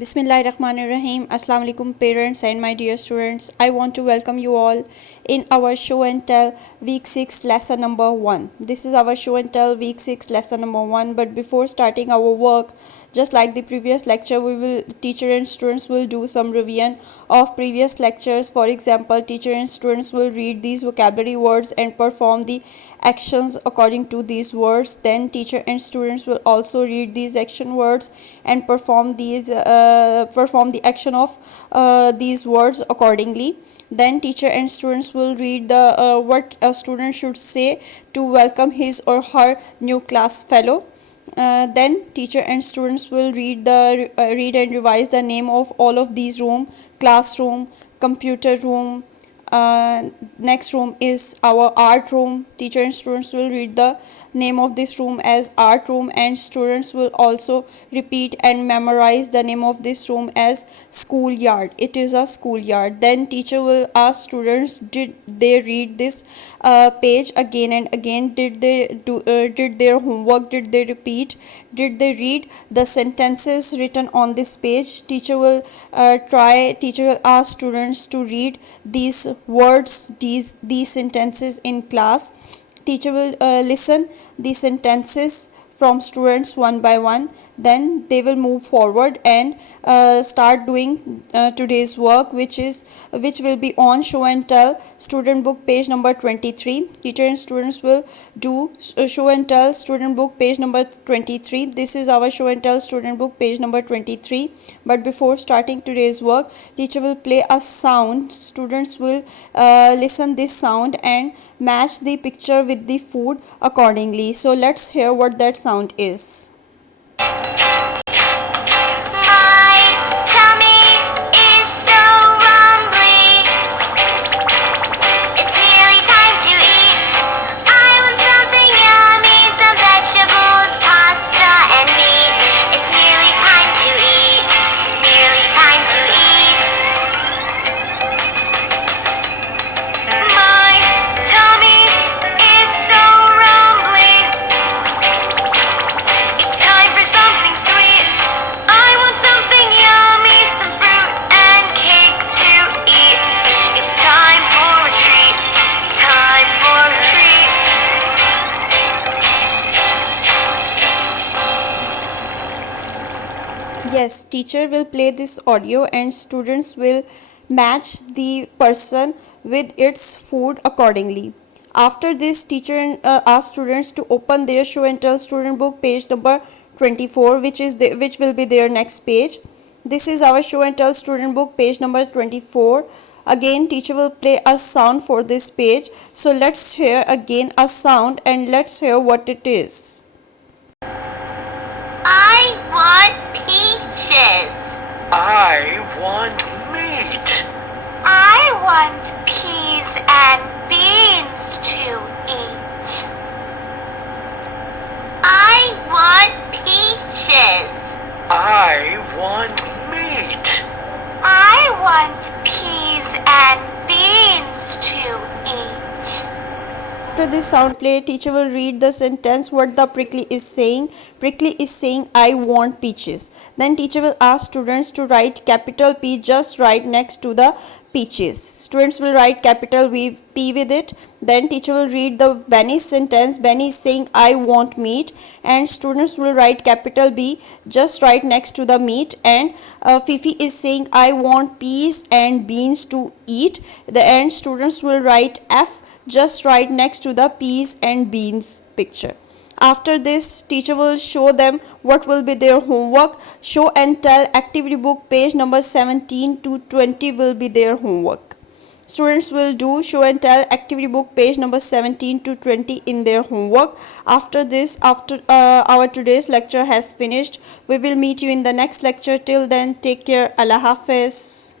Bismillahirrahmanirrahim. Assalamu alaikum parents and my dear students. I want to welcome you all in our show and tell week 6 lesson number 1. This is our show and tell week 6 lesson number 1, but before starting our work, just like the previous lecture, teacher and students will do some revision of previous lectures. For example, teacher and students will read these vocabulary words and perform the actions according to these words. Then teacher and students will also read these action words and perform the action of these words accordingly. Then teacher and students will read the what a student should say to welcome his or her new class fellow. Then teacher and students will read and revise the name of all of these room: classroom, computer room. Next room is our art room. Teacher and students will read the name of this room as art room, and students will also repeat and memorize the name of this room as schoolyard. It is a schoolyard. Then teacher will ask students, did they read this page again and again? Did they did their homework? Did they repeat? Did they read the sentences written on this page? Teacher will ask students to read these words, these sentences in class. Teacher will listen these sentences from students one by one. Then they will move forward and start doing today's work, which will be on show and tell student book page number 23. Teacher and students will do show and tell student book page number 23. This is our show and tell student book page number 23. But before starting today's work, teacher will play a sound. Students will listen this sound and match the picture with the food accordingly. So let's hear what that sound is. Yes, teacher will play this audio and students will match the person with its food accordingly. After this, teacher asks students to open their show and tell student book page number 24, which will be their next page. This is our show and tell student book page number 24. Again, teacher will play a sound for this page. So let's hear again a sound and let's hear what it is. I want peaches. I want meat. I want peas and beans to eat. I want peaches. I want meat. I want peas and beans to eat. After this sound play, teacher will read the sentence what the Prickly is saying. Prickly is saying, I want peaches. Then teacher will ask students to write capital P just right next to the peaches. Students will write capital P with it. Then teacher will read the Benny's sentence. Benny is saying, I want meat. And students will write capital B just right next to the meat. And Fifi is saying, I want peas and beans to eat. And students will write F just right next to the peas and beans picture. After this, teacher will show them what will be their homework. Show and tell activity book page number 17 to 20 will be their homework. Students will do show and tell activity book page number 17 to 20 in their homework. After our today's lecture has finished, we will meet you in the next lecture. Till then, take care. Allah Hafiz.